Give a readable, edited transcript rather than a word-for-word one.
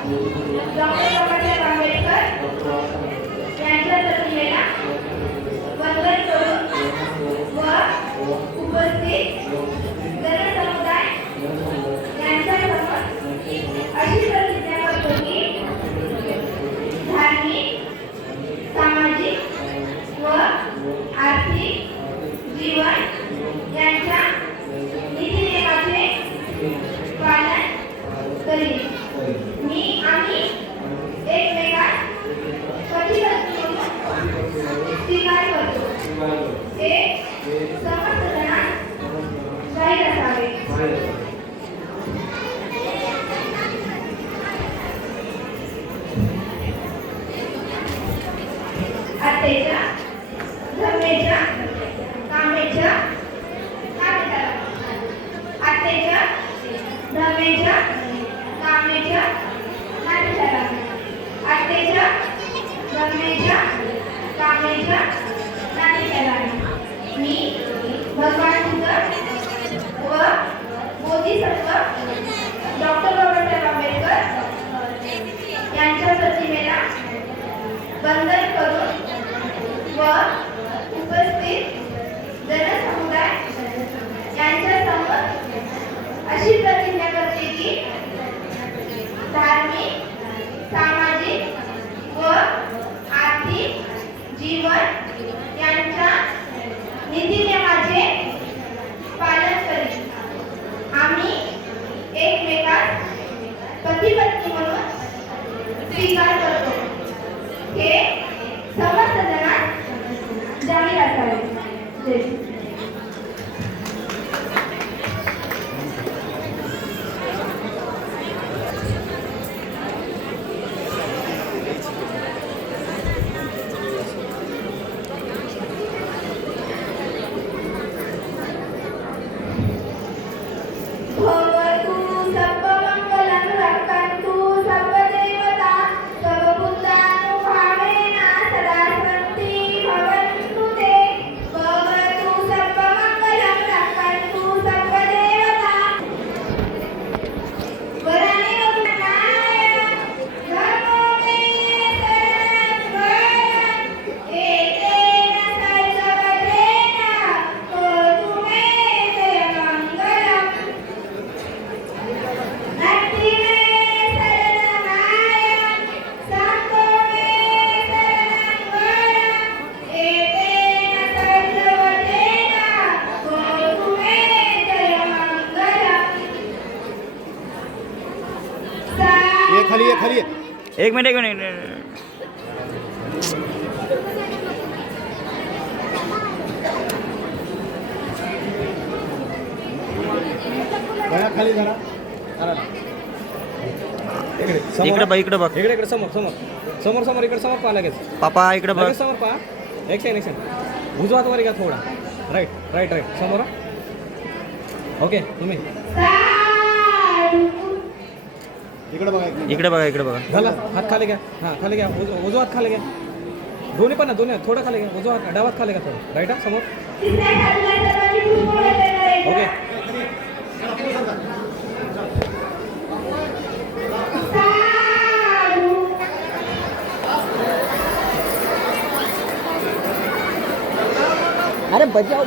Doctor Babasaheb Ambedkar यांच्या प्रतिमेला वंदन करून व उपस्थित जनसमुदाय यांच्यासमोर अशी प्रतिज्ञा करतो की धार्मिक, सामाजिक व आर्थिक जीवन यांच्या नीतिनियमाचे पालन करीन. आम्ही एकमेकांस पतिपत्नी म्हणून स्वीकार करतो. हे समस्त जणांस जाहीर असावे. आत्तेच्या धर्मेच्या कामेच्या नातेदारा आत्तेच्या धर्मेच्या कामेच्या नातेदारा आत्तेच्या धर्मेच्या कामेच्या नातेदारा मी भगवान बुद्ध व बोधिसत्व डॉक्टर बाबासाहेब आंबेडकर यांच्या प्रतिमेला वंदन करून व उपस्थित जनसमुदाय यांच्या समोर अशी प्रतिज्ञा करते की धार्मिक, सामाजिक व आर्थिक जीवन यांच्या नीतिनियमाचे पालन करीन. आम्ही एकमेकांस पतिपत्नी म्हणून स्वीकार करतो. हे समस्त जणांस जाहीर असावे. जय. खाली एक मिनिट खाली जरा इकडे बघ इकडे समोर इकडे समोर पहा लगेच. पापा इकडे बघ. समोर पहा. एक्शन उजवा हात वर घ्या थोडा. राईट समोर. ओके तुम्ही इकडे बघा. झाला. हात खाली घ्या. खाली घ्या. उजवा हात खाली घ्या. दोन्ही पण थोडं खाली घ्या. उजवा हात डावा हात खाली घ्या थोडं. राईट समोर. ओके अरे बजाओ.